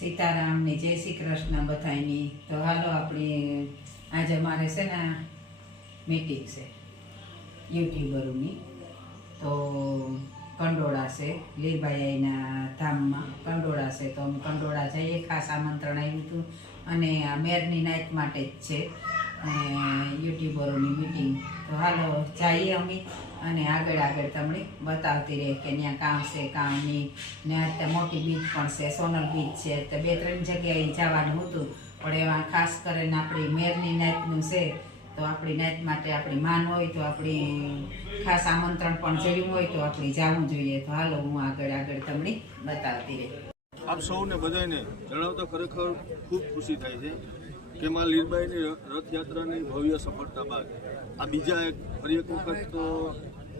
સીતારામની જય શ્રી કૃષ્ણ બધાની. તો હાલો આપણી આજે અમારે છે ને મીટિંગ છે યુટ્યુબરોની. તો કંડોળા છે લીરબાઈના ધામમાં કંડોળા છે. તો અમે કંડોળા જઈએ, ખાસ આમંત્રણ આવ્યું હતું અને આ મેરની નાઇટ માટે જ છે યુટ્યુબરોની મીટિંગ. તો હાલો જઈએ અમે અને આગળ તમને બતાવતી રહે કે ત્યાં કામ છે કામ નહીં. ને અત્યારે મોટી બીચ પણ છે, સોનલ બીચ છે. તો 2-3 જગ્યાએ જવાનું હતું, પણ એવા ખાસ કરીને આપણી મેરની નાઇટનું છે. તો આપણી નાઇટ માટે આપણી માન હોય તો આપણી ખાસ આમંત્રણ પણ જોયું હોય તો આપણે જવું જોઈએ. તો હાલો હું આગળ તમને બતાવતી રહી. આપ સૌને બધાને જણાવતા ખરેખર ખૂબ ખુશી થાય છે કે માં લીરબાઈની રથયાત્રાની ભવ્ય સફળતા બાદ આ બીજા ફરી એક વખત તો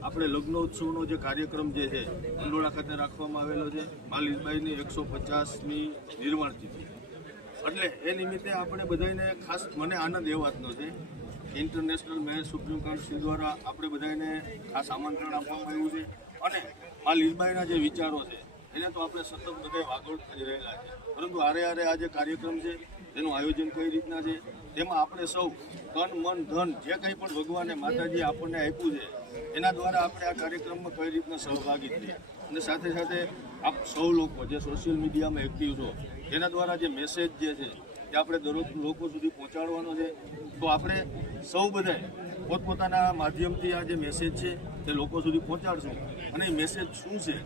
આપણે લગ્નોત્સવનો જે કાર્યક્રમ જે છે કંડોળા ખાતે રાખવામાં આવેલો છે. માં લીરબાઈની 150મી નિર્વાણ તિથિ, એટલે એ નિમિત્તે આપણે બધાને ખાસ મને આનંદ એ વાતનો છે કે ઇન્ટરનેશનલ મેયર સુપ્રીમ કાઉન્સિલ દ્વારા આપણે બધાને ખાસ આમંત્રણ આપવામાં આવ્યું છે. અને માં લીરબાઈના જે વિચારો છે એને તો આપણે સતત બધા વાગોળ કરી રહેલા છે, પરંતુ આરે આ જે કાર્યક્રમ છે તેનું આયોજન કઈ રીતના છે તેમાં આપણે સૌ તન મન ધન જે કંઈ પણ ભગવાને માતાજી આપણને આપ્યું છે એના દ્વારા આપણે આ કાર્યક્રમમાં કઈ રીતના સહભાગી થઈએ. અને સાથે સાથે આપ સૌ લોકો જે સોશિયલ મીડિયામાં એક્ટિવ છો તેના દ્વારા જે મેસેજ જે છે તે આપણે દરરોજ લોકો સુધી પહોંચાડવાનો છે. તો આપણે સૌ બધાએ પોતપોતાના માધ્યમથી આ જે મેસેજ છે તે લોકો સુધી પહોંચાડશું. અને એ મેસેજ શું છે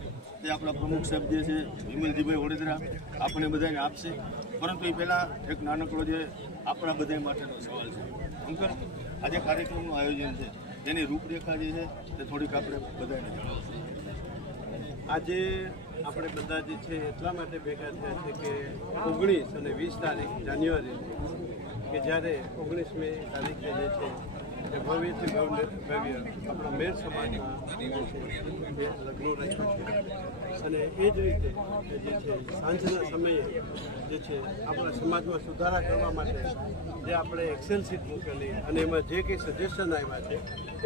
તે આપણા પ્રમુખ સાહેબ જે છે વિમલજીભાઈ વડોદરા આપણે બધાને આપશે. પરંતુ એ પહેલાં એક નાનકડો જે આપણા બધા માટેનો સવાલ છે. અંકલ, આજે કાર્યક્રમનું આયોજન છે તેની રૂપરેખા જે છે તે થોડીક આપણે બધાને જણાવશું. આજે આપણે બધા જે છે એટલા માટે ભેગા થયા છે કે 19 અને 20 તારીખ જાન્યુઆરી કે જ્યારે 19મી તારીખે જે છે એ ભવ્યથી ભવ્ય આપણા મેર સમાજમાં જે લગ્નો રાખ્યા છે. અને એ જ રીતે જે છે સાંજના સમયે જે છે આપણા સમાજમાં સુધારા કરવા માટે જે આપણે એક્સેલ શીટ મૂકેલી અને એમાં જે કંઈ સજેશન આવ્યા છે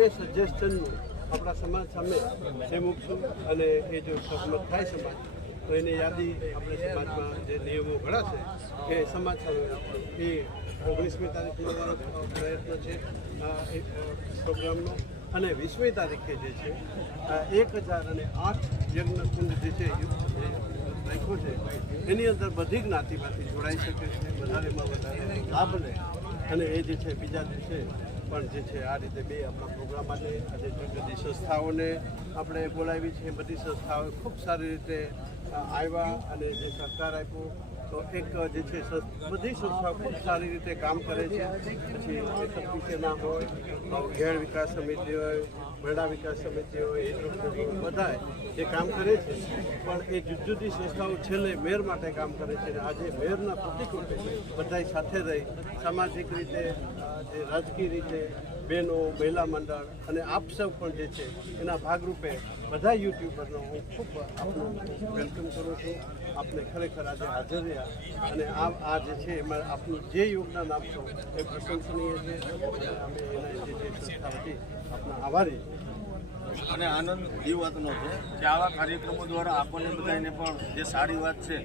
એ સજેશનનું આપણા સમાજ સામે એ મૂકશું. અને એ જો સહમત થાય સમાજ તો એની યાદી આપણે સમાજમાં જે નિયમો ઘડાશે એ સમાજ સામે એ 19મી તારીખનો પ્રયત્ન છે એક પ્રોગ્રામનો. અને 20મી તારીખે જે છે 1008 યજ્ઞકુંડ જે છે રાખ્યો છે એની અંદર બધી જ્ઞાતિમાંથી જોડાઈ શકે છે, વધારેમાં વધારે લાભ લે. અને એ જે છે બીજા દિવસે પણ જે છે આ રીતે બે આપણા પ્રોગ્રામ માટે આજે બધી સંસ્થાઓને આપણે બોલાવી છે. બધી સંસ્થાઓ ખૂબ સારી રીતે આવ્યા અને જે સહકાર આપ્યો. તો એક જે છે બધી સંસ્થાઓ ખૂબ સારી રીતે કામ કરે છે. પછી એકત્રિત સેના હોય, ઘેડ વિકાસ સમિતિ હોય, મેળા વિકાસ સમિતિ હોય, બધા જે કામ કરે છે. પણ એ જુદી જુદી સંસ્થાઓ છેલ્લે મેયર માટે કામ કરે છે. અને આજે મેયરના પ્રતિક રૂપે બધા સાથે રહી સામાજિક રીતે, જે રાજકીય રીતે બહેનો, મહિલા મંડળ અને આપ સૌ પણ જે છે એના ભાગરૂપે બધા યુટ્યુબરનો હું ખૂબ આપનું વેલકમ કરું છું. આપને ખરેખર આજે હાજર રહ્યા અને આ જે છે એમાં આપનું જે યોગદાન આપશો એ પ્રશંસનીય છે. અમે એના જે સંસ્થા હતી આપના આભારી. અને આનંદ એ વાતનો છે કે આવા કાર્યક્રમો દ્વારા આપણને બધાને પણ જે સારી વાત છે,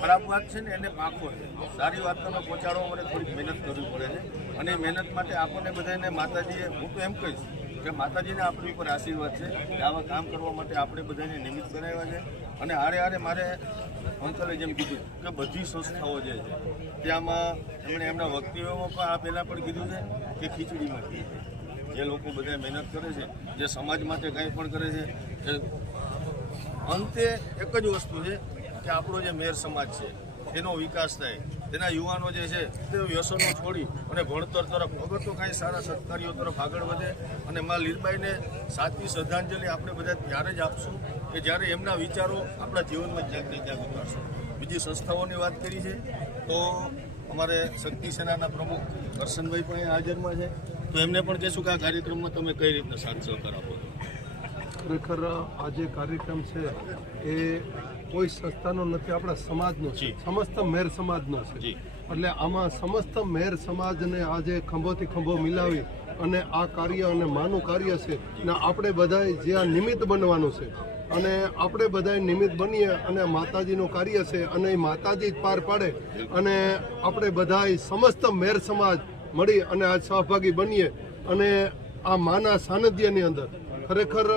ખરાબ વાત છે ને એને પાકો છે. સારી વાત તમે પહોંચાડવા માટે થોડીક મહેનત કરવી પડે છે. અને મહેનત માટે આપણને બધાને માતાજીએ, હું તો એમ કહીશ કે માતાજીને આપણી ઉપર આશીર્વાદ છે કે આવા કામ કરવા માટે આપણે બધાને નિમિત્ત બનાવ્યા છે. અને હારે મારે અંકલે જેમ કીધું કે બધી સંસ્થાઓ જે છે ત્યાંમાં એમણે એમના વક્તવ્યોમાં પણ આ પહેલાં પણ કીધું છે કે ખીચડીમાં ઘી. જે લોકો બધા મહેનત કરે છે, જે સમાજ માટે કંઈ પણ કરે છે, અંતે એક જ વસ્તુ છે કે આપણો જે મેર સમાજ છે તેનો વિકાસ થાય, તેના યુવાનો જે છે તે વ્યસનો છોડી અને ભણતર તરફ અગર તો કાંઈ સારા સત્કાર્યો તરફ આગળ વધે. અને માં લીરબાઈને સાચી શ્રદ્ધાંજલિ આપણે બધા ત્યારે જ આપશું કે જ્યારે એમના વિચારો આપણા જીવનમાં ક્યાંક ને ક્યાંક ઉતારશું. બીજી સંસ્થાઓની વાત કરી છે તો અમારે શક્તિ સેનાના પ્રમુખ કરશનભાઈ પણ અહીંયા હાજરમાં છે. તો એમને પણ કહેશું કે આ કાર્યક્રમમાં તમે કઈ રીતના સાથ સહકાર આપો છો. ખરેખર આ જે કાર્યક્રમ છે એ કોઈ સંસ્થાનો નથી, આપણા સમાજનો છે, સમસ્ત મેર સમાજનો છે. એટલે આમાં સમસ્ત મેર સમાજને આજે ખંભોથી ખંભો મિલાવી અને આ કાર્ય અને માનું કાર્ય છે ને આપણે બધાએ જે આ નિમિત્ત બનવાનું છે અને આપણે બધા નિમિત્ત બનીએ અને માતાજીનું કાર્ય છે અને એ માતાજી જ પાર પાડે અને આપણે બધા સમસ્ત મેર સમાજ મળી અને આજ સહભાગી બનીએ અને આ માના સાનિધ્યની અંદર ખરેખર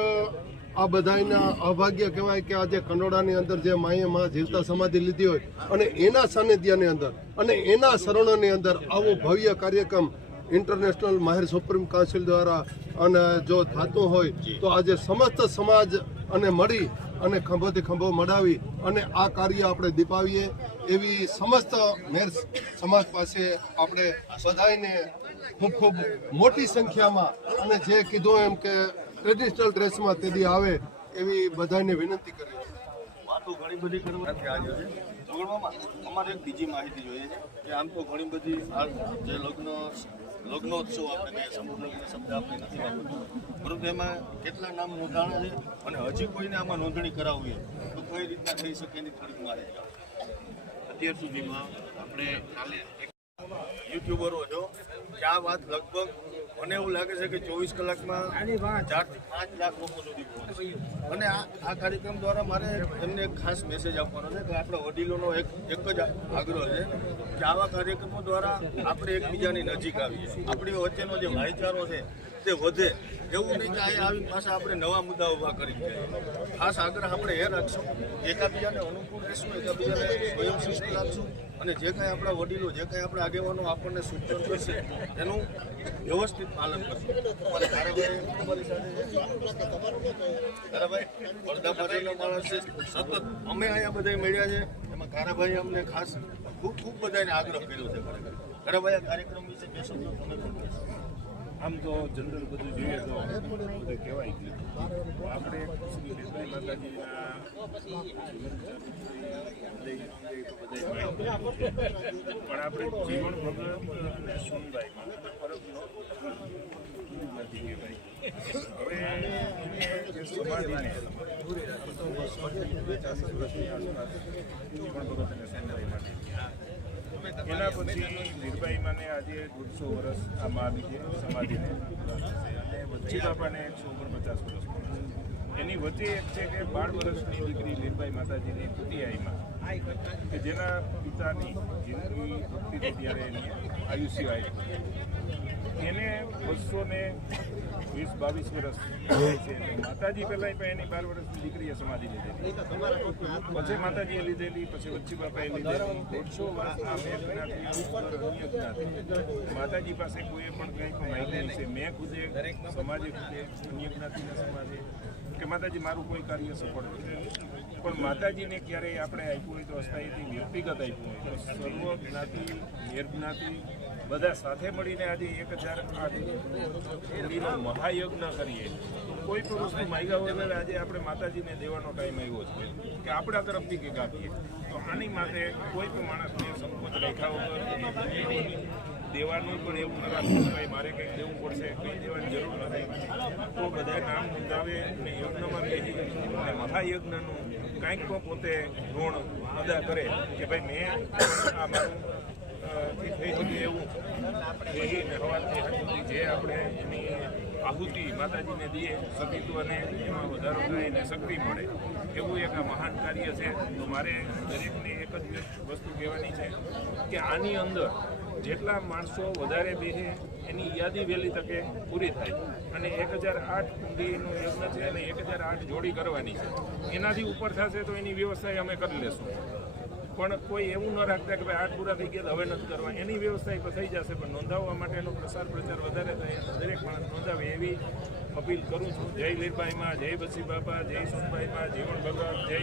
આ બધાના અભાગ્ય કહેવાય કે આજે કંડોળાની અંદર જે માએ માં જીવતા સમાધિ લીધી હોય અને એના સાનિધ્યની અંદર અને એના શરણોની અંદર આવો ભવ્ય કાર્યક્રમ ઇન્ટરનેશનલ માહિર સુપ્રીમ કાઉન્સિલ દ્વારા અને જો થતું હોય તો આજે સમસ્ત સમાજ અને મળી અને ખંભોથી ખંભો મડાવી અને આ કાર્ય આપણે દીપાવીએ એવી સમસ્ત મેર સમાજ પાસે આપણે બધાને ખૂબ ખૂબ મોટી સંખ્યામાં અને જે કીધું એમ કે ટ્રેડિશનલ ડ્રેસમાં તેદી આવે એવી બધાને વિનંતી કરી વાતો ઘણી બધી કરવાથી આવ્યો છે જોગણમાં અમારે એક બીજી માહિતી જોઈએ છે કે આમ તો ઘણી બધી આ જે લગ્નોત્સવ આપણે કહીએ સમૂહ લગ્ન શબ્દ આપણે નથી વાપરતું પરંતુ એમાં કેટલા નામ નોંધાણા છે અને હજી કોઈને આમાં નોંધણી કરાવવી તો કઈ રીતના થઈ શકે એની થોડીક માહિતી અત્યાર સુધીમાં આપણે કાલે યુટ્યુબરો છો કે આ વાત લગભગ મને એવું લાગે છે કે 24 કલાકમાં 4 થી 5 લાખ લોકો સુધી પહોંચે અને આ કાર્યક્રમ દ્વારા મારે એમને એક ખાસ મેસેજ આપવાનો છે કે આપણા વડીલોનો એક જ આગ્રહ છે કે આવા કાર્યક્રમો દ્વારા આપણે એકબીજાની નજીક આવીએ આપણી વચ્ચેનો જે ભાઈચારો છે તે વધે એવું નહીં કે અહીંયા આવી પાછા આપણે નવા મુદ્દા ઊભા કરી ખાસ આગ્રહ આપણે એ રાખશું એકાબીજાને અનુકૂળ રહેશું એકાબીજાને સ્વયંશિસ્ત રાખશું અને જે કાંઈ આપણા વડીલો જે કાંઈ આપણા આગેવાનો આપણને સૂચન કરશે એનું વ્યવસ્થિત પાલન કરશું અમારે કારાભાઈ અમારી સાથે કારાભાઈ પડદા પાછળનો માણસ છે સતત અમે અહીંયા બધા મળ્યા છે એમાં કારાભાઈ અમને ખાસ ખૂબ ખૂબ બધાને આગ્રહ કર્યો છે કારાભાઈ આ કાર્યક્રમ વિશે બે શબ્દો તમે પણ કહેશો આમ તો જનરલ બધું જોઈએ તો બધું કહેવાય ગયું આપણે શ્રી લીરબાઈ માતાજીના પણ આપણે જીવન વગર અને સોનબાઈમાં ફરકનો નથી કહેવાય હવે જે સમાધિને 50 વર્ષની આસપાસ જીવન ભગત અને સોનબાઈ માટે એના પછી લીરબાઈ માને આજે 150 વર્ષ આ મા બીજે સમાધિને અને વચ્ચે બાપાને 149 વર્ષ એની વચ્ચે એક છે કે 12 વર્ષની દીકરી લીરબાઈ માતાજીની કુટિયાઈમાં કે જેના પિતાની જિંદગી હતી ત્યારે એની આયુષ્ય આવ્યું એને 220-22 વર્ષ છે માતાજી પહેલાં પણ એની 12 વર્ષની દીકરીએ સમાધિ લીધેલી પછી માતાજીએ લીધેલી પછી વચ્ચી બાપાએ લીધેલી 150 વર્ષ આ મેં જ્ઞાતિ માતાજી પાસે કોઈએ પણ કંઈ પણ માહિતી છે મેં ખુદે સમાજે ખુદે અન્ય જ્ઞાતિના સમાજે કે માતાજી મારું કોઈ કાર્ય સફળ નથી પણ માતાજીને ક્યારેય આપણે આપ્યું હોય તો અસ્થાયીથી વ્યક્તિગત આપ્યું હોય તો સર્વ જ્ઞાતિ નિર્જ્ઞાતિ બધા સાથે મળીને આજે 1008 મહાયજ્ઞ કરીએ તો કોઈ પણ વસ્તુ માગ્યા વગર આજે આપણે માતાજીને દેવાનો ટાઈમ આવ્યો છે કે આપણા તરફથી કંઈક આપીએ તો આની માટે કોઈ પણ માણસને સંકોચ રાખ્યા વગર દેવાનું પણ એવું ન રાખવું ભાઈ મારે કંઈક દેવું પડશે કંઈ દેવાની જરૂર નથી તો બધા નામ નોંધાવે અને યજ્ઞમાં બેસી અને મહાયજ્ઞનું કાંઈક પણ પોતે ઋણ અદા કરે કે ભાઈ મેં આ મારું થઈ શકે એવું બેસીને હવાથી જે આપણે એની આહુતિ માતાજીને દઈએ સતીત્વને એમાં વધારો થાય અને શક્તિ મળે એવું એક આ મહાન કાર્ય છે તો મારે દરેકને એક જ વસ્તુ કહેવાની છે કે આની અંદર જેટલા માણસો વધારે બેસે એની યાદી વહેલી તકે પૂરી થાય અને 1008 કુંડીનું યજ્ઞ છે અને 1008 જોડી કરવાની છે એનાથી ઉપર થશે તો એની વ્યવસ્થા અમે કરી લેશું પણ કોઈ એવું ન રાખતા કે ભાઈ 8 પૂરા થઈ ગયા હવે નથી કરવા એની વ્યવસ્થા તો થઈ જશે પણ નોંધાવવા માટેનો પ્રસાર પ્રચાર વધારે થાય દરેક માણસ નોંધાવે એવી અપીલ કરું છું જય લીરબાઈમાં જય બસી બાપા જય સોનબાઈમાં જીવન ભગત જય